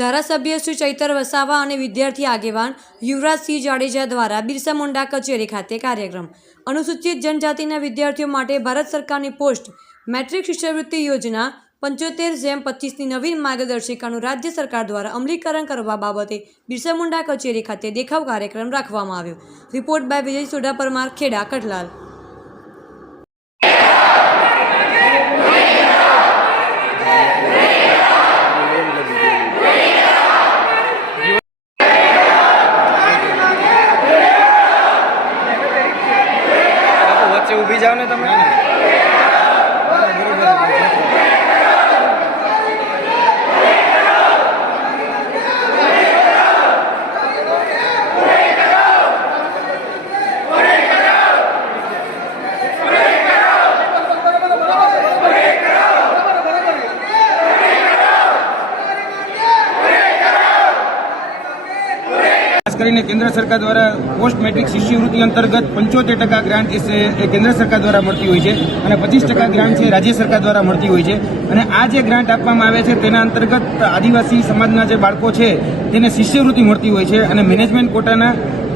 ધારાસભ્ય શ્રી ચૈતર વસાવા અને વિદ્યાર્થી આગેવાન યુવરાજસિંહ જાડેજા દ્વારા બિરસા મુંડા કચેરી ખાતે કાર્યક્રમ. અનુસૂચિત જનજાતિના વિદ્યાર્થીઓ માટે ભારત સરકારની પોસ્ટ મેટ્રિક શિષ્યવૃત્તિ યોજના પંચોતેર જેમ પચીસની નવીન માર્ગદર્શિકાનું રાજ્ય સરકાર દ્વારા અમલીકરણ કરવા બાબતે બિરસા મુંડા કચેરી ખાતે દેખાવ કાર્યક્રમ રાખવામાં આવ્યો. Report by Vijay Soda Parmar, Kheda Katlal વચ્ચે ઊભી જાઓ ને તમે ખાસ કરીને કેન્દ્ર સરકાર દ્વારા પોસ્ટ મેટ્રિક શિષ્યવૃત્તિ અંતર્ગત પંચોતેર ટકા ગ્રાન્ટ એ કેન્દ્ર સરકાર દ્વારા મળતી હોય છે અને પચીસ ટકા ગ્રાન્ટ છે રાજ્ય સરકાર દ્વારા મળતી હોય છે. અને આ જે ગ્રાન્ટ આપવામાં આવે છે તેના અંતર્ગત આદિવાસી સમાજના જે બાળકો છે તેને શિષ્યવૃત્તિ મળતી હોય છે અને મેનેજમેન્ટ કોટાના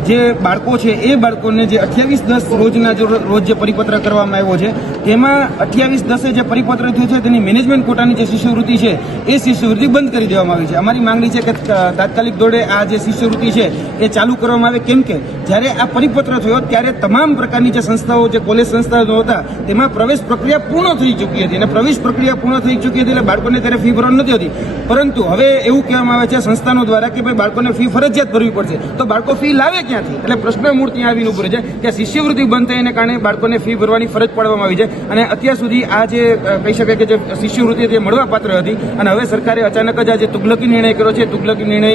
જે બાળકો છે, એ બાળકોને જે અઠ્યાવીસ દસ રોજના જે રોજ જે પરિપત્ર કરવામાં આવ્યો છે, તેમાં અઠ્યાવીસ દસે જે પરિપત્ર થયું છે, તેની મેનેજમેન્ટ કોટાની જે શિષ્યવૃત્તિ છે, એ શિષ્યવૃત્તિ બંધ કરી દેવામાં આવી છે. અમારી માંગણી છે કે તાત્કાલિક ધોરણે આ જે શિષ્યવૃત્તિ છે, એ ચાલુ કરવામાં આવે. કેમ કે, જ્યારે આ પરિપત્ર થયો, ત્યારે તમામ પ્રકારની જે સંસ્થાઓ, જે કોલેજ સંસ્થાઓ હતા, તેમાં પ્રવેશ પ્રક્રિયા પૂર્ણ થઈ ચૂકી હતી. અને પ્રવેશ પ્રક્રિયા પૂર્ણ થઈ ચૂકી હતી એટલે બાળકોને ત્યારે ફી ભરવાની નથી હતી. પરંતુ હવે એવું કહેવામાં આવે છે સંસ્થાનો દ્વારા કે ભાઈ બાળકોને ફી ફરજિયાત ભરવી પડશે. તો બાળકો ફી લાવે ક્યાંથી એટલે પ્રશ્ન મૂળ ત્યાં આવીને ઊભો છે કે શિષ્યવૃત્તિ બંધ થઈને કારણે બાળકોને ફી ભરવાની ફરજ પાડવામાં આવી છે અને અત્યાર સુધી આ જે કહી શકાય કે જે શિષ્યવૃત્તિ હતી એ મળવા પાત્ર હતી અને હવે સરકારે અચાનક જ આ જે તુગલકી નિર્ણય કર્યો છે, તુગલકી નિર્ણય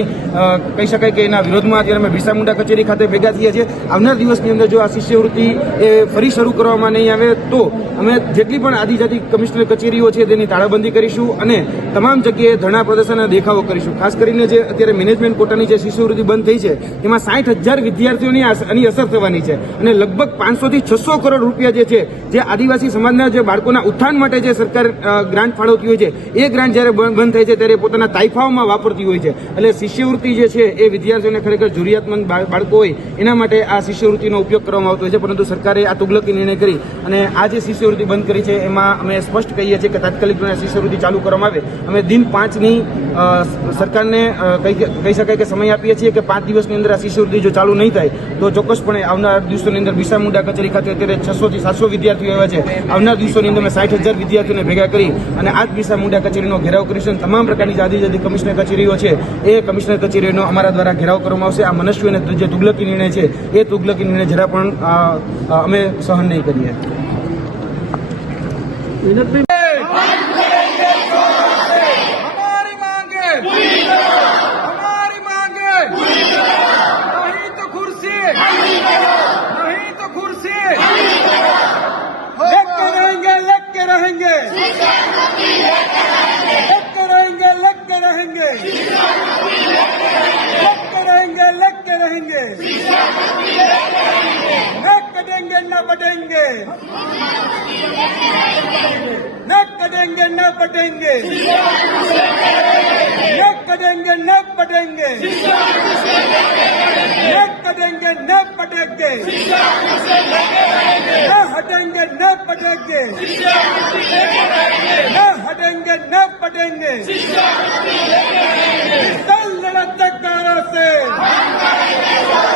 કહી શકાય કે એના વિરોધમાં અત્યારે અમે બિરસા મુંડા કચેરી ખાતે ભેગા થયા છીએ. આવનાર દિવસની અંદર જો આ શિષ્યવૃત્તિ એ ફરી શરૂ કરવામાં નહીં આવે તો અમે જેટલી પણ આદિજાતિ કમિશનર કચેરીઓ છે તેની તાળાબંધી કરીશું અને તમામ જગ્યાએ ધરણા પ્રદર્શન દેખાવો કરીશું. ખાસ કરીને જે અત્યારે મેનેજમેન્ટ કોટાની જે શિષ્યવૃત્તિ બંધ થઈ છે, તેમાં સાઠ હજાર વિદ્યાર્થીઓની આની અસર થવાની છે. અને લગભગ પાંચસો થી છસો કરોડ રૂપિયા જે છે, જે આદિવાસી સમાજના જે બાળકોના ઉત્થાન માટે જે સરકાર ગ્રાન્ટ ફાળવતી હોય છે, એ ગ્રાન્ટ જ્યારે બંધ થાય છે, ત્યારે પોતાના તાઇફાઓમાં વાપરતી હોય છે. એટલે શિષ્યવૃત્તિ જે છે, એ વિદ્યાર્થીઓને ખરેખર જરૂરિયાતમંદ બાળકો હોય, એના માટે આ શિષ્યવૃત્તિનો ઉપયોગ કરવામાં આવતો હોય છે. પરંતુ સરકારે આ તુગલકી નિર્ણય કરી અને આ જે શિષ્યવૃત્તિ બંધ કરી છે, એમાં અમે સ્પષ્ટ કહીએ છીએ કે તાત્કાલિક શિષ્યવૃત્તિ ચાલુ કરવામાં આવે. અમે દિન પાંચની સરકારને કહી શકાય કે સમય આપીએ છીએ કે પાંચ દિવસની અંદર આ શિષ્યવૃત્તિ જો ચાલુ ચાલુ નહીં થાય તો ચોક્કસપણે આવનાર દિવસોની અંદર વિસા મુંડા કચેરી ખાતે અત્યારે છસોથી સાતસો વિદ્યાર્થીઓ એવા છે. આવનાર દિવસોની અંદર અમે સાઠ હજાર વિદ્યાર્થીઓને ભેગા કરી અને આ જ વિસા મુંડા કચેરીનો ઘેરાવ કરીશું તમામ પ્રકારની જાદી જાદી કમિશનર કચેરીઓ છે એ કમિશનર કચેરીનો અમારા દ્વારા ઘેરાવ કરવામાં આવશે. આ મનસ્વી અને જે તુગલકી નિર્ણય છે એ તુગલકી નિર્ણય જરા પણ અમે સહન નહીં કરીએ. વિનંતી न बटेंगे। न कटेंगे न बटेंगे। न कटेंगे न बटेंगे। न कटेंगे न पटेंगे न हटेंगे, न पटेंगे न हटेंगे, न बटेंगे। से।